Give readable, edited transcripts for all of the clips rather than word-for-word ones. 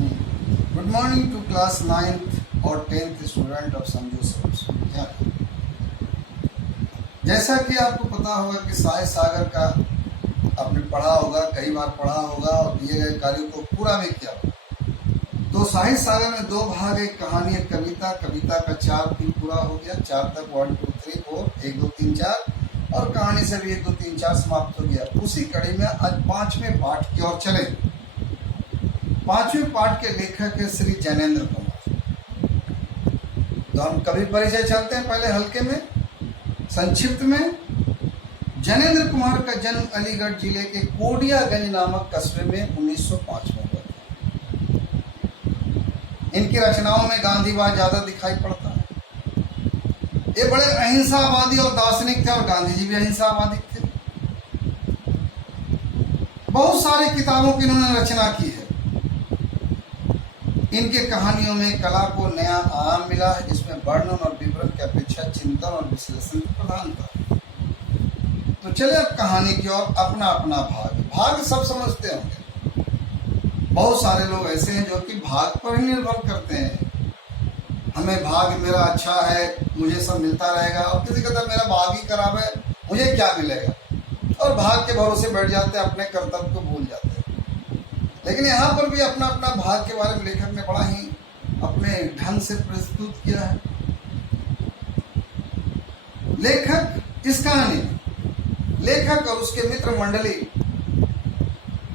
Good morning to class 9th और 10th student of Sanju sir. जैसा कि आपको पता होगा कि साहित्य सागर का आपने पढ़ा होगा, कई बार पढ़ा होगा और दिए गए कार्यों को पूरा भी किया होगा। तो साहित्य सागर में दो भाग, एक कहानी एक कविता। कविता का 4 दिन पूरा हो गया, 4 तक 1 2 3 4 1 2 3 4, और कहानी से भी 1 2 3 4 समाप्त हो गया। उसी कड़ी में आज 5वें पाठ की ओर चले। 5वें पाठ के लेखक है श्री जैनेन्द्र कुमार। तो हम कवि परिचय चलते हैं पहले हल्के में, संक्षिप्त में। जैनेन्द्र कुमार का जन्म अलीगढ़ जिले के कोडियागंज नामक कस्बे में 1905 में हुआ था। इनकी रचनाओं में गांधीवाद ज्यादा दिखाई पड़ता है। ये बड़े अहिंसावादी और दार्शनिक थे, और गांधी जी भी अहिंसावादी थे। बहुत सारी किताबों की इन्होंने रचना की है। इनके कहानियों में कला को नया आयाम मिला है, जिसमें वर्णन और विवरण की अपेक्षा चिंतन और विश्लेषण की प्रधानता। तो चले अब कहानी की ओर। अपना अपना भाग सब समझते होंगे। बहुत सारे लोग ऐसे हैं जो कि भाग पर ही निर्भर करते हैं। हमें भाग मेरा अच्छा है, मुझे सब मिलता रहेगा, और किसी कहता है मेरा भाग ही खराब है, मुझे क्या मिलेगा, और भाग के भरोसे बैठ जाते हैं, अपने कर्तव्य को भूल जाते हैं। लेकिन यहाँ पर भी अपना अपना भाग के बारे में लेखक ने बड़ा ही अपने ढंग से प्रस्तुत किया है। लेखक इस कहानी में लेखक और उसके मित्र मंडली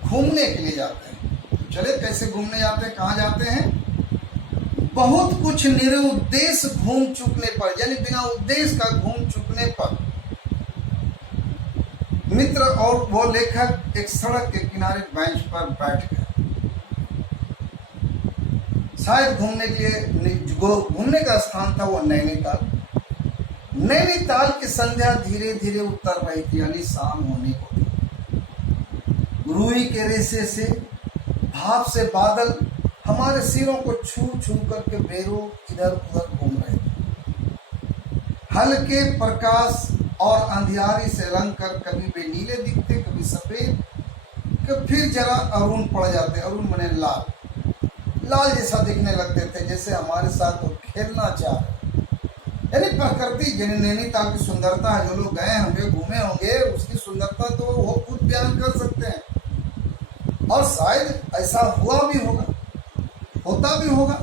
घूमने के लिए जाते हैं। तो चले कैसे घूमने जाते हैं, कहाँ जाते हैं। बहुत कुछ निरुद्देश्य घूम चुकने पर, यानी बिना उद्देश्य का घूम चुकने पर, मित्र और वो लेखक एक सड़क के किनारे बेंच पर बैठ गए। शायद घूमने के लिए घूमने का स्थान था वो नैनीताल। नैनीताल की संध्या धीरे धीरे उतर रही थी, यानी शाम होने को थी। रूई के रेशे से, भाप से बादल हमारे सिरों को छू छू करके बेरोक इधर उधर घूम रहे थे। हल्के प्रकाश और अंधियारी से रंग कर कभी वे नीले दिखते, कभी सफेद, कभी फिर जरा अरुण पड़ जाते। अरुण मने लाल जैसा दिखने लगते थे, जैसे हमारे साथ वो खेलना चाहे। यानी प्रकृति, नैनीताल की सुंदरता है, जो लोग गए होंगे, घूमे होंगे, उसकी सुंदरता तो वो खुद बयान कर सकते हैं। और शायद ऐसा हुआ भी होगा, होता भी होगा।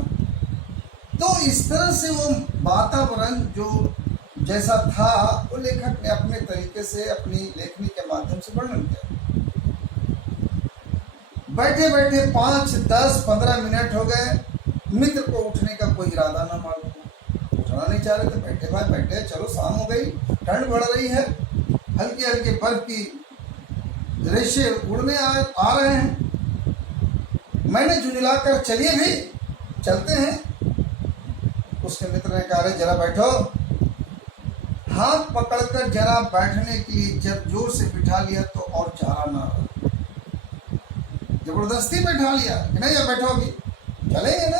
तो इस तरह से वो वातावरण जो जैसा था, वो लेखक ने अपने तरीके से अपनी लेखनी के माध्यम से वर्णन किया। बैठे बैठे 5 10 15 मिनट हो गए। मित्र को उठने का कोई इरादा ना मालूम, उठना नहीं चाह रहे थे। बैठे भाई बैठे, चलो शाम हो गई, ठंड बढ़ रही है, हल्के हल्के बर्फ की रेशे उड़ने आ रहे हैं। मैंने झुंझलाकर चलिए भी चलते हैं। उसके मित्र ने कहा, अरे जरा बैठो। हाथ पकड़कर जरा बैठने के लिए जब जोर से बिठा लिया तो और चारा ना रहा। जबरदस्ती बैठा लिया कि नहीं अब बैठो, अभी चलेंगे ना।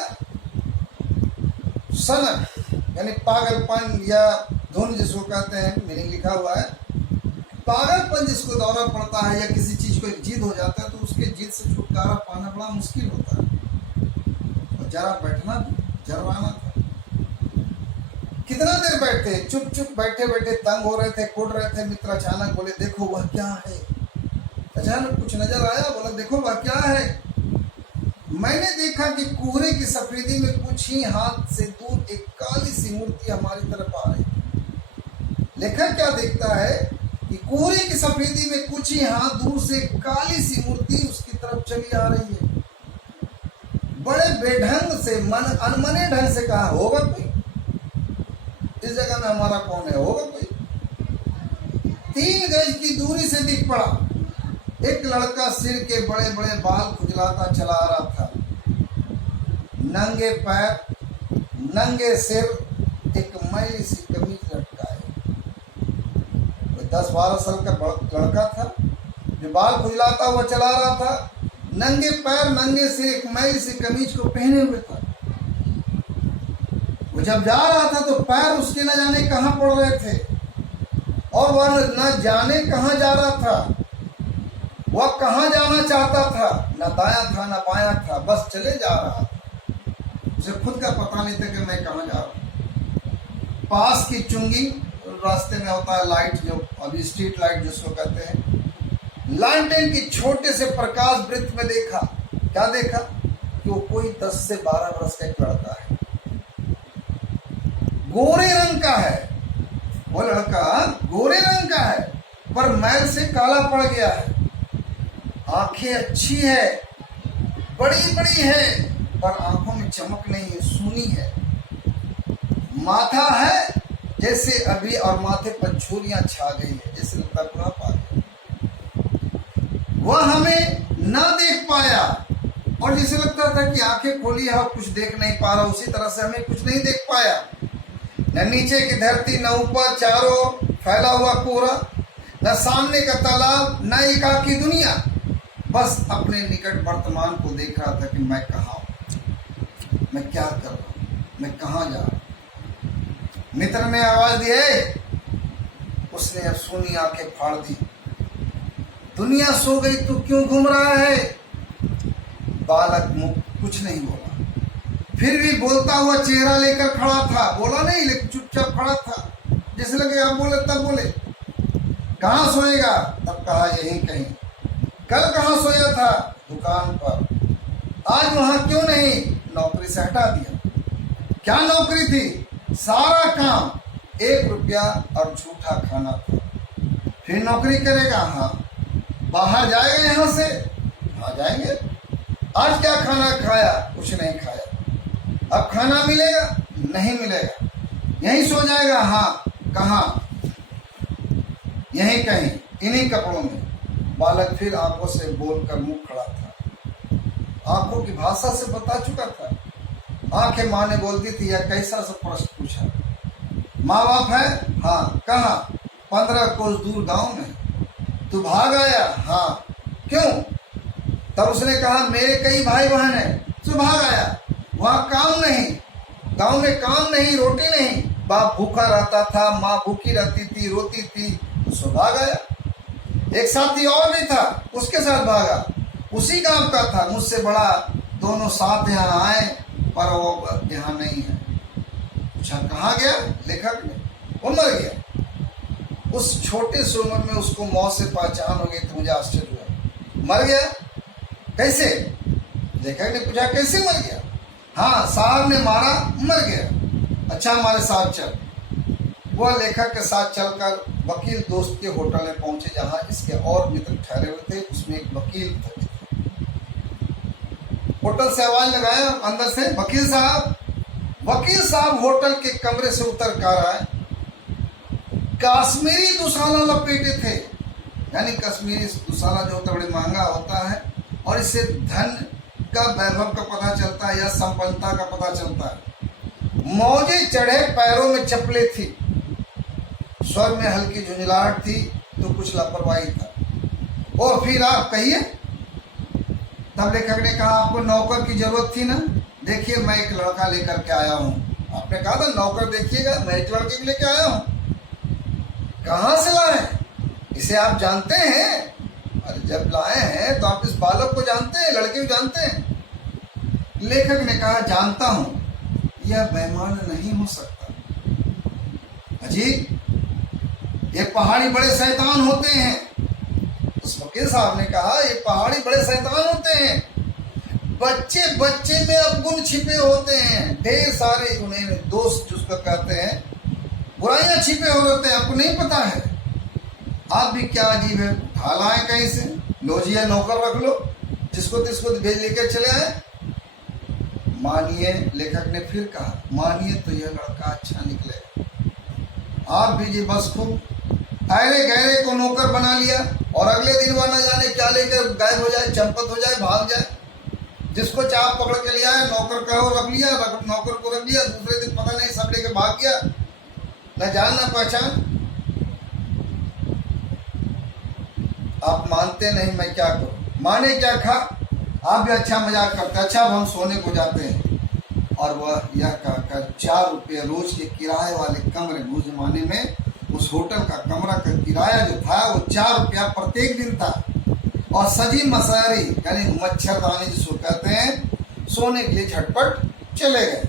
सनक यानी पागलपन या धुन जिसको कहते हैं, मीनिंग लिखा हुआ है। पागलपन जिसको दौरा पड़ता है या किसी चीज को एक जिद हो जाता है, तो उसके जिद से छुटकारा पाना बड़ा मुश्किल होता है। और जरा बैठना जरवाना था। कितना देर बैठे, चुप चुप बैठे बैठे तंग हो रहे थे, कुड़ रहे थे। मित्र अचानक बोले, देखो वह क्या है। अचानक कुछ नजर आया, बोला देखो वह क्या है। मैंने देखा कि कोहरे की सफेदी में कुछ ही हाथ से दूर एक काली सी मूर्ति हमारी तरफ आ रही थी। लेखक क्या देखता है कि कोहरे की सफेदी में कुछ ही हाथ दूर से काली सी मूर्ति उसकी तरफ चली आ रही है। बड़े बेढंग से, अनमने ढंग से कहा, होगा कोई इस जगह में, हमारा कौन है, होगा कोई। 3 गज की दूरी से दिख पड़ा एक लड़का, सिर के बड़े बड़े बाल खुजलाता चला आ रहा था। नंगे पैर, नंगे सिर, एक मैली सी कमीज लटकाए। 10-12 साल का लड़का था जो बाल खुजलाता हुआ चला रहा था, नंगे पैर, नंगे सिर, एक मैली सी कमीज को पहने हुए था। वो जब जा रहा था तो पैर उसके न जाने कहाँ पड़ रहे थे, और वह न जाने कहाँ जा रहा था। वह कहाँ जाना चाहता था, न दाया था न बाया था, बस चले जा रहा था। उसे खुद का पता नहीं था कि मैं कहाँ जा रहा हूँ। पास की चुंगी, रास्ते में होता है लाइट, जो अभी स्ट्रीट लाइट जिसको कहते हैं, लालटेन की छोटे से प्रकाश वृत्त में देखा। क्या देखा कि वो कोई 10 से 12 वर्ष का एक लड़का है, गोरे रंग का है। वो लड़का गोरे रंग का है पर मैल से काला पड़ गया है। आंखें अच्छी है, बड़ी बड़ी है, पर आंखों में चमक नहीं है, सूनी है। माथा है जैसे अभी, और माथे पर झुर्रियां छा गई है, जैसे लगता बुढ़ापा आ गया। वह हमें ना देख पाया, और जैसे लगता था कि आंखें खोली है और कुछ देख नहीं पा रहा, उसी तरह से हमें कुछ नहीं देख पाया। न नीचे की धरती, न ऊपर चारों फैला हुआ कोहरा, न सामने का तालाब, न एकाकी दुनिया। बस अपने निकट वर्तमान को देख रहा था कि मैं कहाँ हूं, मैं क्या कर रहा हूं, मैं कहाँ जा रहा हूं। मित्र ने आवाज दी है, उसने अब सूनी आंखें फाड़ दी। दुनिया सो गई तो क्यों घूम रहा है? बालक मुख कुछ नहीं बोला, फिर भी बोलता हुआ चेहरा लेकर खड़ा था। बोला नहीं, लेकिन चुपचाप खड़ा था, जैसे लगे आप बोले तब बोले। कहाँ सोएगा? तब कहा यहीं कहीं। कल कहाँ सोया था? दुकान पर। आज वहां क्यों नहीं? नौकरी से हटा दिया। क्या नौकरी थी? सारा काम 1 रुपया और झूठा खाना था। फिर नौकरी करेगा? हाँ। बाहर जाएगा यहां से? हाँ जाएंगे। आज क्या खाना खाया? कुछ नहीं खाया। अब खाना मिलेगा? नहीं मिलेगा। यहीं सो जाएगा? हाँ। कहाँ? यहीं कहीं, इन्हीं कपड़ों में। बालक फिर आंखों से बोलकर मुंह खड़ा था। आंखों की भाषा से बता चुका था। आंखें माँ ने बोलती थी, यह कैसा सा प्रश्न पूछा। माँ बाप है? हाँ। कहाँ? 15 कोस दूर गांव में। तू भाग आया? हाँ। क्यों? तब उसने कहा, मेरे कई भाई बहन हैं। तू भाग आया? वहां काम नहीं, गांव में काम नहीं, रोटी नहीं। बाप भूखा रहता था, माँ भूखी रहती थी, रोती थी, तो सो भाग आया। एक साथी और भी था, उसके साथ भागा, उसी गांव का था, मुझसे बड़ा। दोनों साथ यहाँ आए, पर वो यहाँ नहीं है। पूछा कहाँ गया? लेखक ने, वो मर गया। उस छोटे से उम्र में उसको मौत से पहचान हो गई, तो मुझे आश्चर्य हुआ। मर गया? कैसे? लेखक ने पूछा, कैसे मर गया? हाँ, साहब ने मारा, मर गया। अच्छा, हमारे साथ चल। वह लेखक के साथ चलकर वकील दोस्त के होटल में पहुंचे, जहां इसके और मित्र ठहरे हुए थे। उसमें एक वकील थे। होटल से आवाज लगाया अंदर से, वकील साहब। वकील साहब होटल के कमरे से उतर कर आए। कश्मीरी दुशाला लपेटे थे, यानी कश्मीरी दुशाला जो होता है बड़े महंगा होता है, और इससे धन का, वैभव का पता चलता है या संपन्नता का पता चलता है। मौजे चढ़े, पैरों में चप्पलें थी, स्वर में हल्की झुंझलाहट थी, तो कुछ लापरवाही था। और फिर आप कहिए। तब लेखक ने कहा, आपको नौकर की जरूरत थी ना? देखिए, मैं एक लड़का लेकर के आया हूँ। आपने कहा था नौकर देखिएगा, मैं एक लड़के को लेकर आया हूँ। कहाँ से लाए? इसे आप जानते हैं? अरे जब लाए हैं तो आप इस बालक को जानते हैं, लड़के को जानते हैं? लेखक ने कहा, जानता हूँ, यह बेईमान नहीं हो सकता। अजी, ये पहाड़ी बड़े शैतान होते हैं। उस वकील साहब ने कहा, ये पहाड़ी बड़े शैतान होते हैं। बच्चे बच्चे में अवगुण छिपे होते हैं, ढेर सारे गुण, दोष जिसको कहते हैं, बुराइयां छिपे हो होते हैं। आपको नहीं पता है? आप भी क्या अजीब है, उठा लाए कहीं से, लो जी ये नौकर रख लो, जिसको तिसको भेज लेकर चले आए। मानिए, लेखक ने फिर कहा, मानिए तो यह लड़का अच्छा निकलेगा। आप भी जी बस खूब अरे गहरे को नौकर बना लिया, और अगले दिन वह न जाने क्या लेकर गायब हो जाए, चंपत हो जाए, भाग जाए। जिसको चाप पकड़ के लिया है, नौकर कहो रख लिया, नौकर को रख लिया, दूसरे दिन पता नहीं सब लेके भाग गया, न जान न पहचान। आप मानते नहीं, मैं क्या करूं? माने क्या खा? आप भी अच्छा मजाक करते। अच्छा, अब हम सोने को जाते हैं। और वह यह कहकर 4 रुपये रोज के किराए वाले कमरे, उस जमाने में उस होटल का कमरा का किराया जो था वो 4 रुपया प्रत्येक दिन था। और सजी मसारी यानी मच्छरदानी जिसको कहते हैं, सोने के लिए झटपट चले गए।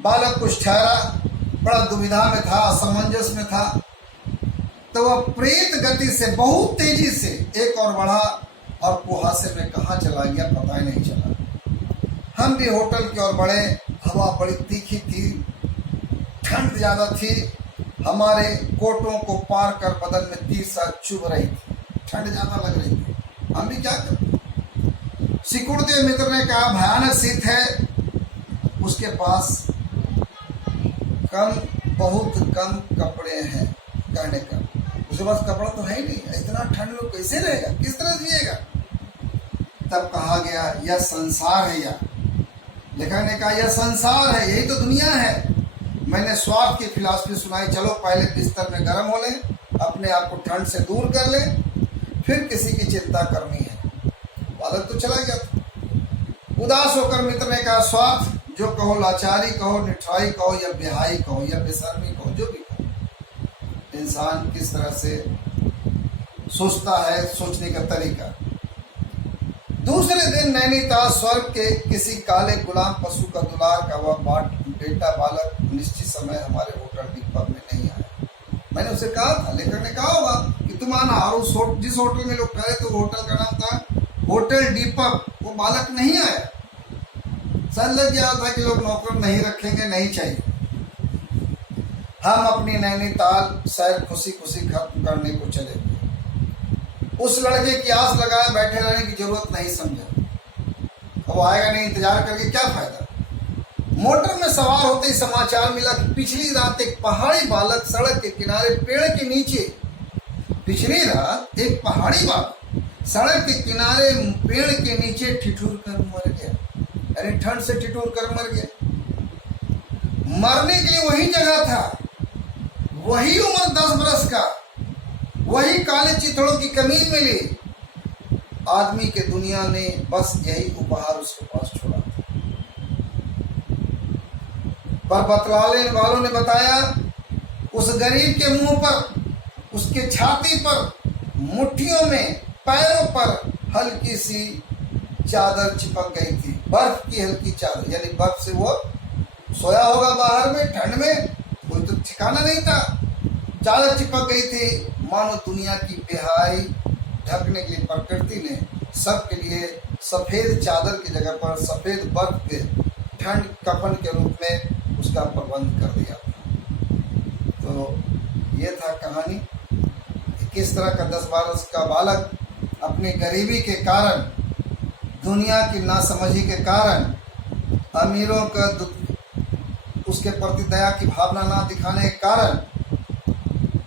बालक कुछ ठहरा, बड़ा दुविधा में था, असमंजस में था, तो वह प्रेत गति से बहुत तेजी से एक और बढ़ा और कुहासे में कहाँ चला गया पता ही नहीं चला। हम भी होटल की ओर बढ़े। हवा बड़ी तीखी थी, ठंड ज्यादा थी, हमारे कोटों को पार कर बदन में तीर सा चुभ रही थी, ठंड ज्यादा लग रही थी। हम भी क्या करते। सिकुड़ते मित्र ने कहा भयानक शीत है, उसके पास बहुत कम कपड़े हैं। कहने का उसके पास कपड़ा तो है ही नहीं, इतना ठंड में कैसे रहेगा, किस तरह जिएगा। तब कहा गया यह संसार है। या लेखक ने कहा यह संसार है, यही तो दुनिया है। मैंने स्वार्थ की फिलॉसफी सुनाई, चलो पहले बिस्तर में गर्म हो लें, अपने आप को ठंड से दूर कर लें, फिर किसी की चिंता करनी है। बालक तो चला गया था। उदास होकर मित्र ने कहा स्वार्थ जो कहो, लाचारी कहो, निठाई कहो, या बेहाई कहो, या बेशर्मी कहो, जो भी कहो, इंसान किस तरह से सोचता है, सोचने का तरीका। दूसरे दिन नैनीताल स्वर्ग के किसी काले गुलाम पशु का दुलार का वह बेटा बालक निश्चित समय हमारे होटल दीपक में नहीं आया। मैंने उसे कहा था, लेखक ने कहा होगा कि तुम आना, और जिस होटल में लोग ठहरे तो होटल का नाम था होटल दीपक, वो बालक नहीं आया। सर लग गया था कि लोग नौकर नहीं रखेंगे, नहीं चाहिए। हम अपनी नैनीताल सैर खुशी खुशी खत्म करने को चले गए। उस लड़के की आस लगाए बैठे रहने की जरूरत नहीं समझा। अब आएगा नहीं, इंतजार करके क्या फायदा। मोटर में सवार होते ही समाचार मिला कि पिछली रात एक पहाड़ी बालक सड़क के किनारे पेड़ के नीचे, पिछली रात एक पहाड़ी बालक सड़क के किनारे पेड़ के नीचे ठिठुर कर मर गया। अरे ठंड से ठिठुर कर मर गया। मरने के लिए वही जगह था, वही उम्र 10 बरस का, वही काले चिथड़ों की कमीज मिली। आदमी के दुनिया ने बस यही उपहार उसके पास छोड़ा था। पर बतलाने वालों ने बताया उस गरीब के मुंह पर, उसके छाती पर, मुट्ठियों में, पैरों पर हल्की सी चादर चिपक गई थी, बर्फ की हल्की चादर। यानी बर्फ से वो सोया होगा बाहर में ठंड में, कोई तो ठिकाना नहीं था। चादर चिपक गई थी, मानो दुनिया की बेहाई ढकने के लिए प्रकृति ने सबके लिए सफेद चादर की जगह पर सफेद बर्फ के ठंड कफन के रूप में उसका प्रबंध कर दिया था। तो ये था कहानी, किस तरह का 10 वर्ष का बालक अपनी गरीबी के कारण, दुनिया की नासमझी के कारण, अमीरों का उसके प्रति दया की भावना ना दिखाने के कारण,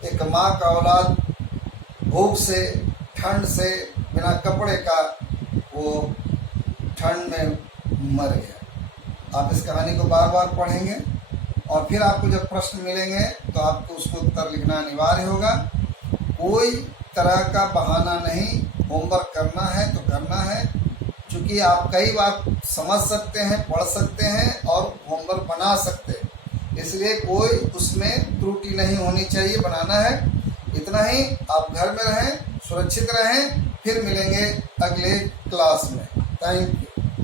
एक माँ का औलाद भूख से, ठंड से, बिना कपड़े का वो ठंड में मर गया। आप इस कहानी को बार बार पढ़ेंगे और फिर आपको जब प्रश्न मिलेंगे तो आपको उसको उत्तर लिखना अनिवार्य होगा। कोई तरह का बहाना नहीं, होमवर्क करना है तो करना है, क्योंकि आप कई बार समझ सकते हैं, पढ़ सकते हैं और होमवर्क बना सकते हैं, इसलिए कोई उसमें त्रुटि नहीं होनी चाहिए, बनाना है। इतना ही, आप घर में रहें, सुरक्षित रहें, फिर मिलेंगे अगले क्लास में। Thank you.